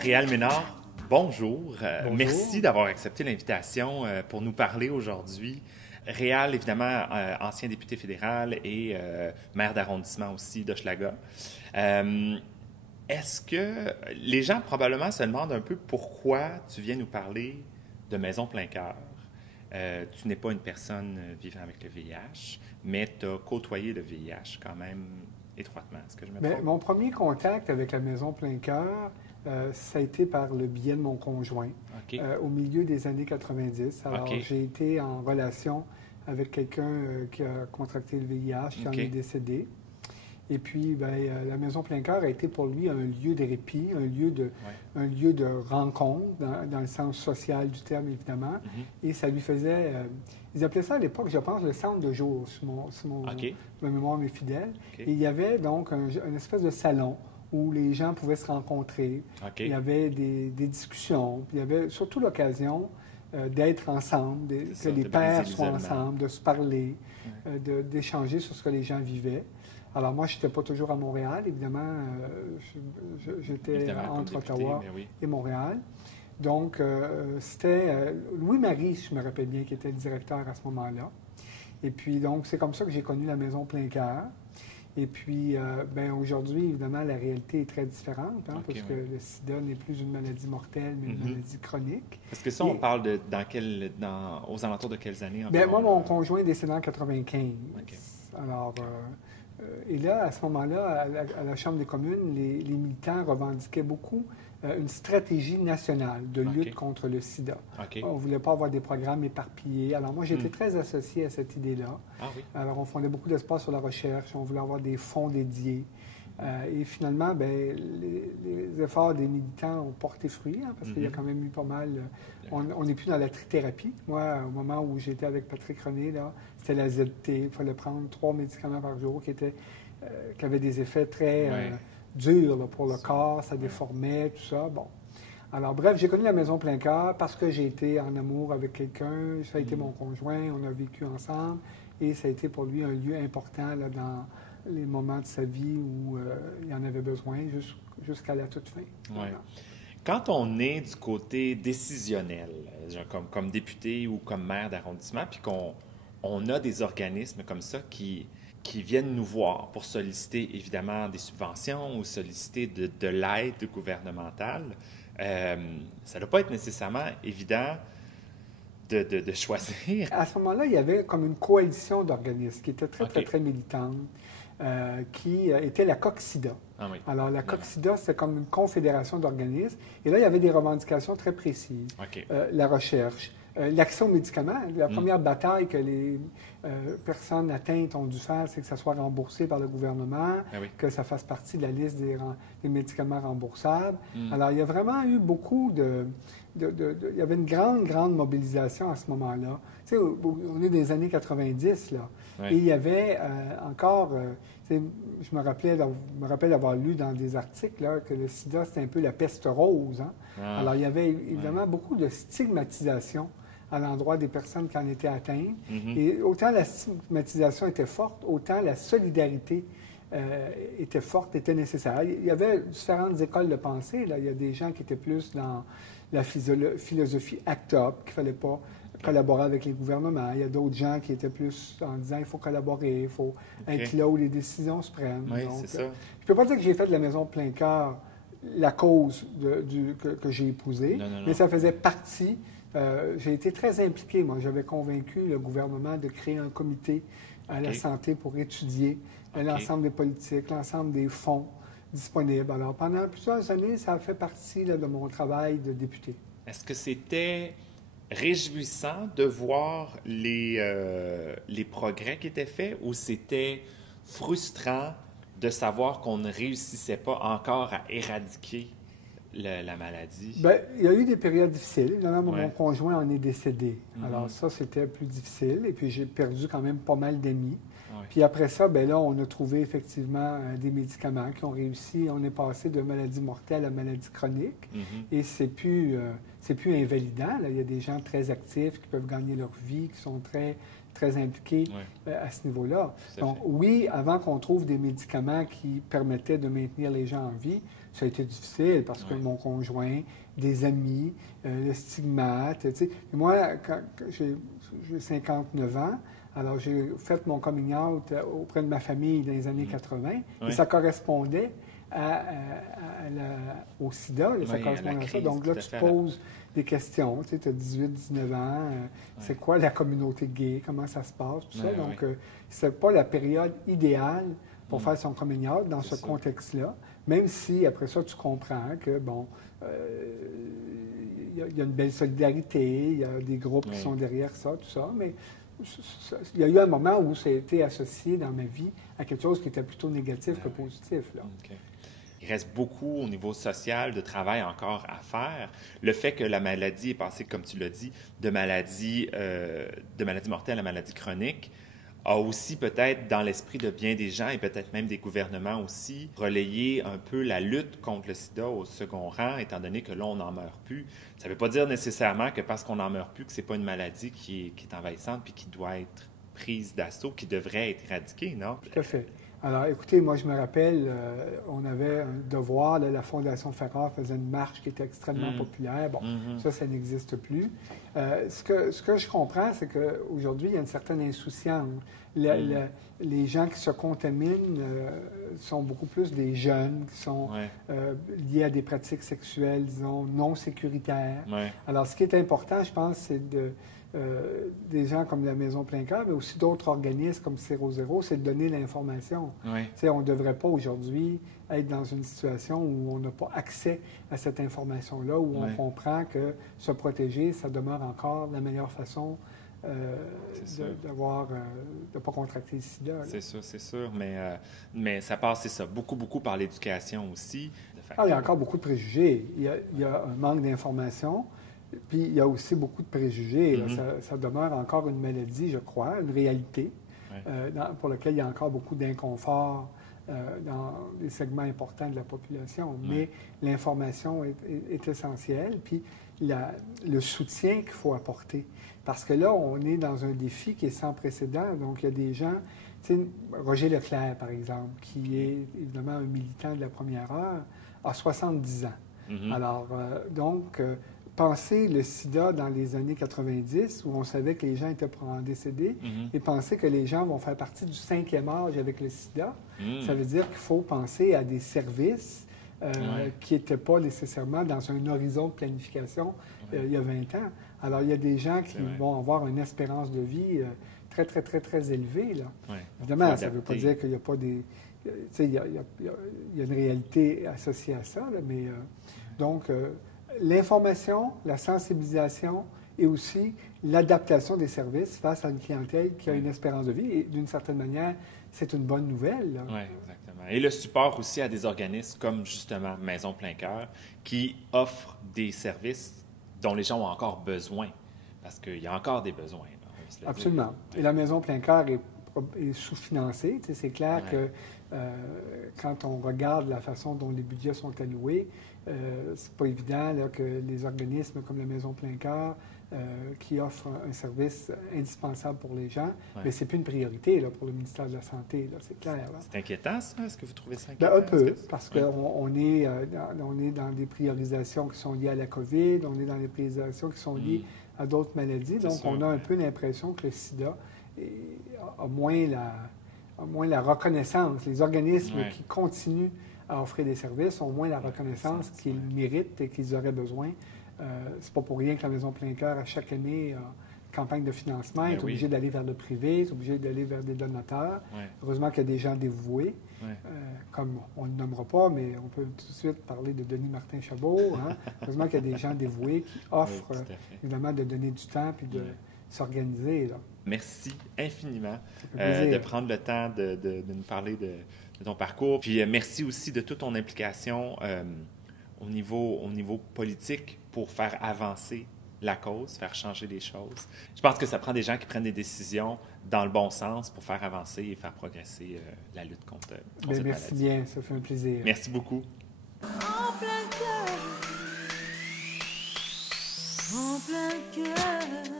Réal Ménard, bonjour. Bonjour. Merci d'avoir accepté l'invitation pour nous parler aujourd'hui. Réal, évidemment, ancien député fédéral et maire d'arrondissement aussi d'Hochelaga. Est-ce que les gens probablement se demandent un peu pourquoi tu viens nous parler de Maison Plein Cœur? Tu n'es pas une personne vivant avec le VIH, mais tu as côtoyé le VIH quand même étroitement. Est-ce que je me trompe? Mon premier contact avec la Maison Plein Cœur, ça a été par le biais de mon conjoint, OK. au milieu des années 90. Alors, OK. j'ai été en relation avec quelqu'un qui a contracté le VIH, qui en OK. est décédé. Et puis, la Maison Plein Cœur a été pour lui un lieu de répit, un lieu de rencontre, dans le sens social du terme, évidemment. Mhm. Et ça lui faisait... ils appelaient ça à l'époque, je pense, le centre de jour, OK. ma mémoire m'est fidèle. OK. Et il y avait donc une espèce de salon où les gens pouvaient se rencontrer. OK. Il y avait des discussions. Puis il y avait surtout l'occasion d'être ensemble, C'est que ça, les de pères briser soient l'isolement. ensemble, de se parler, d'échanger sur ce que les gens vivaient. Alors moi, je n'étais pas toujours à Montréal, évidemment. J'étais Évidemment, comme entre député, Ottawa mais oui. et Montréal. Donc, c'était Louis-Marie, je me rappelle bien, qui était le directeur à ce moment-là. Et puis, donc, c'est comme ça que j'ai connu la Maison Plein Cœur. Et puis, aujourd'hui, évidemment, la réalité est très différente, OK, parce que le sida n'est plus une maladie mortelle, mais une Mhm. maladie chronique. Parce que ça, on parle de aux alentours de quelles années Bien, environ? moi, mon conjoint est décédé en 95. OK. Alors, et là, à ce moment-là, à la Chambre des communes, les militants revendiquaient beaucoup une stratégie nationale de lutte OK. contre le sida. OK. On ne voulait pas avoir des programmes éparpillés. Alors, moi, j'étais très associé à cette idée-là. Ah oui. Alors, on fondait beaucoup d'espace sur la recherche. On voulait avoir des fonds dédiés. Et finalement, les efforts des militants ont porté fruit, parce qu'il y a quand même eu pas mal... on n'est plus dans la trithérapie. Moi, au moment où j'étais avec Patrick René, là, c'était la ZT. Il fallait prendre 3 médicaments par jour qui avaient des effets très durs là, pour le corps. Ça déformait, tout ça. Bon. Alors, bref, j'ai connu la Maison Plein Cœur parce que j'ai été en amour avec quelqu'un. Ça a été mon conjoint. On a vécu ensemble. Et ça a été pour lui un lieu important là, dans les moments de sa vie où il en avait besoin jusqu'à la toute fin. Ouais. Quand on est du côté décisionnel, comme député ou comme maire d'arrondissement, puis qu'on a des organismes comme ça qui viennent nous voir pour solliciter évidemment des subventions ou solliciter de l'aide gouvernementale, ça ne doit pas être nécessairement évident de choisir. À ce moment-là, il y avait comme une coalition d'organismes qui était OK. très militante, qui était la COC-SIDA. Ah oui. Alors, la COC-SIDA, c'était comme une confédération d'organismes. Et là, il y avait des revendications très précises. OK. La recherche, l'accès aux médicaments. La première bataille que les personnes atteintes ont dû faire, c'est que ça soit remboursé par le gouvernement, Ah oui. que ça fasse partie de la liste des médicaments remboursables. Alors, il y a vraiment eu beaucoup il y avait une grande mobilisation à ce moment-là. Tu sais, on est des années 90, là. Ouais. Et il y avait encore... je me rappelle avoir lu dans des articles là, que le sida, c'était un peu la peste rose. Hein? Ah. Alors, il y avait évidemment beaucoup de stigmatisation à l'endroit des personnes qui en étaient atteintes. Et autant la stigmatisation était forte, autant la solidarité était forte, était nécessaire. Il y avait différentes écoles de pensée. Là. Il y a des gens qui étaient plus dans la philosophie ACT UP, qu'il ne fallait pas collaborer avec les gouvernements. Il y a d'autres gens qui étaient plus en disant il faut collaborer, il faut être là où les décisions se prennent. Oui, Donc, c'est ça. je ne peux pas dire que j'ai fait de la Maison Plein Cœur la cause que j'ai épousée, Non. mais ça faisait partie. J'ai été très impliqué. Moi, j'avais convaincu le gouvernement de créer un comité à la santé pour étudier l'ensemble des politiques, l'ensemble des fonds disponibles. Alors, pendant plusieurs années, ça a fait partie là, de mon travail de député. Est-ce que c'était réjouissant de voir les progrès qui étaient faits ou c'était frustrant de savoir qu'on ne réussissait pas encore à éradiquer la maladie? Bien, il y a eu des périodes difficiles. Évidemment, mon Ouais. conjoint en est décédé. Alors ça, c'était plus difficile. Et puis, j'ai perdu quand même pas mal d'amis. Ouais. Puis après ça, bien là, on a trouvé effectivement des médicaments qui ont réussi. On est passé de maladie mortelle à maladie chronique. Et c'est plus invalidant. Là. Il y a des gens très actifs qui peuvent gagner leur vie, qui sont très très impliqués à ce niveau-là. Donc, oui, avant qu'on trouve des médicaments qui permettaient de maintenir les gens en vie, ça a été difficile parce que mon conjoint, des amis, le stigmate. Tu sais. Moi, quand j'ai 59 ans, alors j'ai fait mon coming out auprès de ma famille dans les années 80, et ça correspondait au sida, ça correspondait à ça. Donc là, tu te poses des questions. Tu sais, as 18, 19 ans, c'est quoi la communauté gay, comment ça se passe, tout ça. Donc, c'est pas la période idéale pour faire son coming out dans ce contexte-là, même si, après ça, tu comprends que, bon, il y a une belle solidarité, il y a des groupes qui sont derrière ça, tout ça, mais il y a eu un moment où ça a été associé dans ma vie à quelque chose qui était plutôt négatif que positif, là. Okay. Il reste beaucoup au niveau social de travail encore à faire. Le fait que la maladie est passée, comme tu l'as dit, de maladie mortelle à maladie chronique, a aussi peut-être dans l'esprit de bien des gens et peut-être même des gouvernements aussi relayé un peu la lutte contre le sida au second rang, étant donné que là, on n'en meurt plus. Ça ne veut pas dire nécessairement que parce qu'on n'en meurt plus, que ce n'est pas une maladie qui est envahissante puis qui doit être prise d'assaut, qui devrait être éradiquée, non? Tout à fait. Alors, écoutez, moi, je me rappelle, on avait un devoir, là, la Fondation Ferrar faisait une marche qui était extrêmement populaire. Bon, ça n'existe plus. Ce que je comprends, c'est qu'aujourd'hui, il y a une certaine insouciance. Les gens qui se contaminent sont beaucoup plus des jeunes qui sont liés à des pratiques sexuelles, disons, non sécuritaires. Alors, ce qui est important, je pense, c'est des gens comme la Maison Plein Cœur, mais aussi d'autres organismes comme Zéro Zéro, c'est de donner l'information. On ne devrait pas aujourd'hui être dans une situation où on n'a pas accès à cette information-là, où on comprend que se protéger, ça demeure encore la meilleure façon de ne pas contracter le sida. C'est sûr. Mais ça passe, c'est ça, beaucoup par l'éducation aussi. Il y a encore beaucoup de préjugés. Il y a un manque d'information. Puis il y a aussi beaucoup de préjugés. Ça demeure encore une maladie, je crois, une réalité pour laquelle il y a encore beaucoup d'inconfort dans des segments importants de la population. Mais l'information est essentielle. Puis le soutien qu'il faut apporter. Parce que là, on est dans un défi qui est sans précédent. Donc, il y a des gens, tu sais, Roger Leclerc, par exemple, qui est évidemment un militant de la première heure, a 70 ans. Alors, penser le sida dans les années 90, où on savait que les gens étaient pour en décéder, et penser que les gens vont faire partie du 5e âge avec le sida, ça veut dire qu'il faut penser à des services qui n'étaient pas nécessairement dans un horizon de planification il y a 20 ans. Alors, il y a des gens qui vont avoir une espérance de vie très, très, très, très élevée, là. Évidemment, ça ne veut pas dire qu'il n'y a pas des... Tu sais, il y a une réalité associée à ça, là, mais... donc, l'information, la sensibilisation et aussi l'adaptation des services face à une clientèle qui a une espérance de vie. Et d'une certaine manière, c'est une bonne nouvelle. Oui, exactement. Et le support aussi à des organismes comme justement Maison Plein Cœur qui offrent des services dont les gens ont encore besoin. Parce qu'il y a encore des besoins. Là, absolument. Et la Maison Plein Cœur est sous-financée. Tu sais, c'est clair que quand on regarde la façon dont les budgets sont alloués, c'est pas évident là, que les organismes comme la Maison Plein Cœur, qui offrent un service indispensable pour les gens, mais c'est plus une priorité là, pour le ministère de la Santé, là, c'est clair. Là. C'est inquiétant, ça? Est-ce que vous trouvez ça inquiétant? Bien, un peu, parce qu'on est dans des priorisations qui sont liées à la COVID, on est dans des priorisations qui sont liées à d'autres maladies, donc on a un peu l'impression que le sida a moins la reconnaissance. Les organismes qui continuent à offrir des services ont moins la reconnaissance qu'ils méritent et qu'ils auraient besoin. C'est pas pour rien que la Maison Plein Cœur, à chaque année, campagne de financement, est obligée d'aller vers le privé, est obligée d'aller vers des donateurs. Heureusement qu'il y a des gens dévoués, comme on ne le nommera pas, mais on peut tout de suite parler de Denis Martin-Chabot. Hein? Heureusement qu'il y a des gens dévoués qui offrent, évidemment, de donner du temps puis de s'organiser. Là. Merci infiniment de prendre le temps de nous parler de ton parcours. Puis merci aussi de toute ton implication au niveau politique pour faire avancer la cause, faire changer les choses. Je pense que ça prend des gens qui prennent des décisions dans le bon sens pour faire avancer et faire progresser la lutte contre cette maladie. Merci bien, ça fait un plaisir. Merci beaucoup. En plein cœur, en plein cœur.